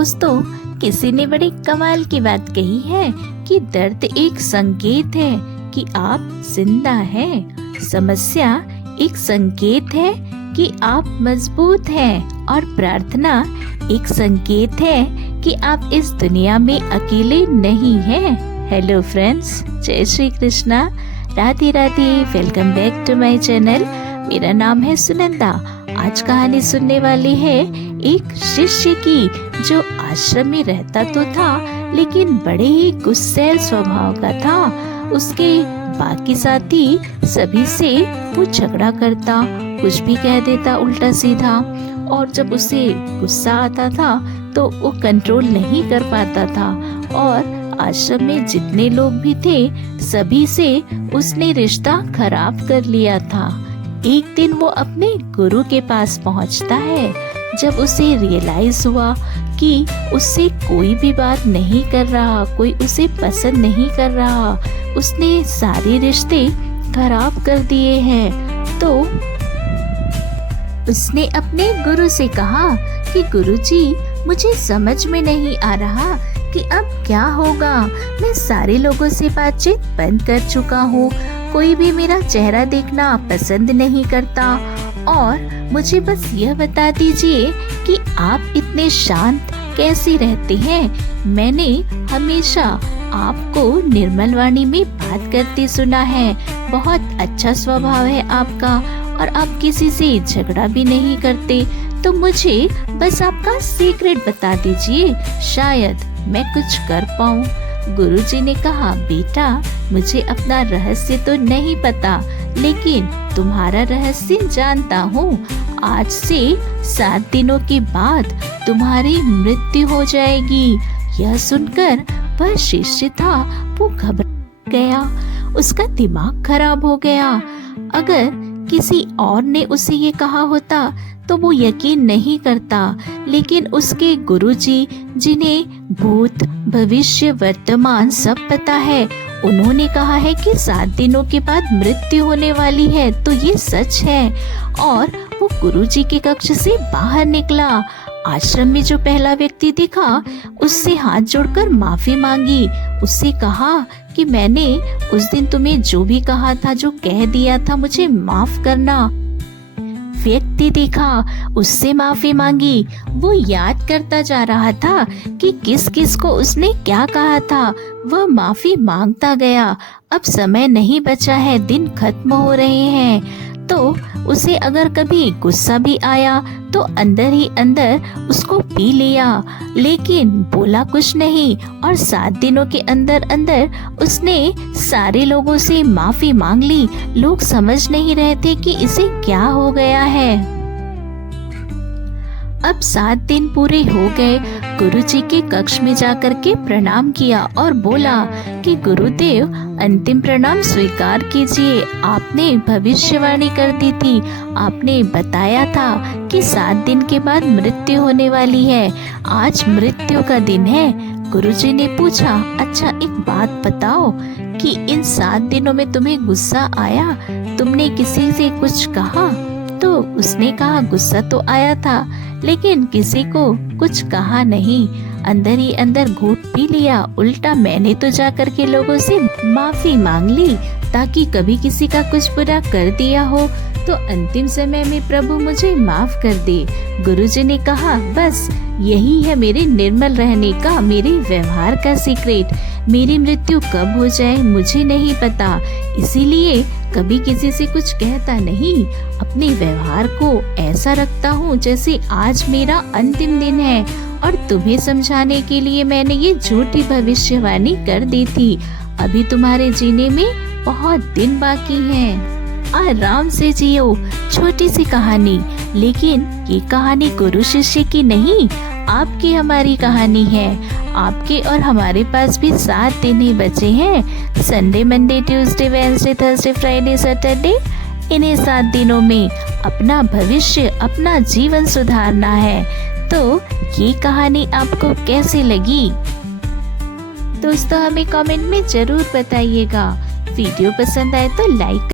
दोस्तों, किसी ने बड़ी कमाल की बात कही है कि दर्द एक संकेत है कि आप जिंदा हैं। समस्या एक संकेत है कि आप मजबूत हैं और प्रार्थना एक संकेत है कि आप इस दुनिया में अकेले नहीं हैं। हेलो फ्रेंड्स, जय Shri Krishna, Radhe Radhe. Welcome back to my channel. मेरा नाम है सुनंदा। आज कहानी सुनने वाली है एक शिष्य की जो आश्रम में रहता तो था लेकिन बड़े ही गुस्सैल स्वभाव का था। उसके बाकी साथी सभी से वो झगड़ा करता, कुछ भी कह देता उल्टा सीधा, और जब उसे गुस्सा आता था तो वो कंट्रोल नहीं कर पाता था और आश्रम में जितने लोग भी थे सभी से उसने रिश्ता खराब कर लिया था। एक दिन वो अपने गुरु के पास पहुंचता है। जब उसे रियलाइज हुआ कि उससे कोई भी बात नहीं कर रहा, कोई उसे पसंद नहीं कर रहा, उसने सारे रिश्ते खराब कर दिए हैं, तो उसने अपने गुरु से कहा कि गुरुजी, मुझे समझ में नहीं आ रहा कि अब क्या होगा। मैं सारे लोगों से बातचीत बंद कर चुका हूँ, कोई भी मेरा चेहरा देखना पसंद नहीं करता, और मुझे बस यह बता दीजिए कि आप इतने शांत कैसे रहते हैं। मैंने हमेशा आपको निर्मल वाणी में बात करते सुना है, बहुत अच्छा स्वभाव है आपका और आप किसी से झगड़ा भी नहीं करते, तो मुझे बस आपका सीक्रेट बता दीजिए, शायद मैं कुछ कर पाऊँ। गुरुजी ने कहा, बेटा, मुझे अपना रहस्य तो नहीं पता, लेकिन तुम्हारा रहस्य जानता हूँ। आज से 7 दिनों के बाद तुम्हारी मृत्यु हो जाएगी। यह सुनकर वह शिष्य था वो घबरा गया, उसका दिमाग खराब हो गया। अगर किसी और ने उसे ये कहा होता तो वो यकीन नहीं करता, लेकिन उसके गुरुजी, जिन्हें भूत भविष्य वर्तमान सब पता है, उन्होंने कहा है कि 7 दिनों के बाद मृत्यु होने वाली है, तो ये सच है। और वो गुरुजी के कक्ष से बाहर निकला। आश्रम में जो पहला व्यक्ति दिखा उससे हाथ जोड़कर माफी मांगी। उससे कहा कि मैंने उस दिन तुम्हें जो भी कहा था, जो कह दिया था, मुझे माफ करना। व्यक्ति देखा, उससे माफी मांगी। वो याद करता जा रहा था कि किस किस को उसने क्या कहा था। वह माफी मांगता गया। अब समय नहीं बचा है, दिन खत्म हो रहे हैं, तो उसे अगर कभी गुस्सा भी आया तो अंदर ही अंदर उसको पी लिया, लेकिन बोला कुछ नहीं। और 7 दिनों के अंदर अंदर उसने सारे लोगों से माफी मांग ली। लोग समझ नहीं रहे थे कि इसे क्या हो गया है। अब 7 दिन पूरे हो गए। गुरुजी के कक्ष में जाकर के प्रणाम किया और बोला कि गुरुदेव, अंतिम प्रणाम स्वीकार कीजिए। आपने भविष्यवाणी कर दी थी, आपने बताया था कि 7 दिन के बाद मृत्यु होने वाली है। आज मृत्यु का दिन है। गुरुजी ने पूछा, अच्छा एक बात बताओ कि इन 7 दिनों में तुम्हें गुस्सा आया, तुमने किसी से कुछ कहा? तो उसने कहा, गुस्सा तो आया था लेकिन किसी को कुछ कहा नहीं, अंदर ही अंदर घूंट पी लिया। उल्टा मैंने तो जाकर के लोगों से माफी मांग ली, ताकि कभी किसी का कुछ बुरा कर दिया हो तो अंतिम समय में प्रभु मुझे माफ कर दे। गुरुजी ने कहा, बस यही है मेरे निर्मल रहने का, मेरे व्यवहार का सीक्रेट। मेरी मृत्यु कब हो जाए मुझे नहीं पता, इसीलिए कभी किसी से कुछ कहता नहीं। अपने व्यवहार को ऐसा रखता हूँ जैसे आज मेरा अंतिम दिन है, और तुम्हें समझाने के लिए मैंने ये झूठी भविष्यवाणी कर दी थी। अभी तुम्हारे जीने में बहुत दिन बाकी हैं, आराम से जियो। छोटी सी कहानी, लेकिन ये कहानी गुरु शिष्य की नहीं, आपकी हमारी कहानी है। आपके और हमारे पास भी 7 दिन ही बचे हैं। Sunday, Monday, Tuesday, Wednesday, Thursday, Friday, Saturday. इन्हें 7 दिनों में अपना भविष्य, अपना जीवन सुधारना है। तो ये कहानी आपको कैसी लगी दोस्तों, हमें कमेंट में जरूर बताइएगा। वीडियो पसंद आए तो लाइक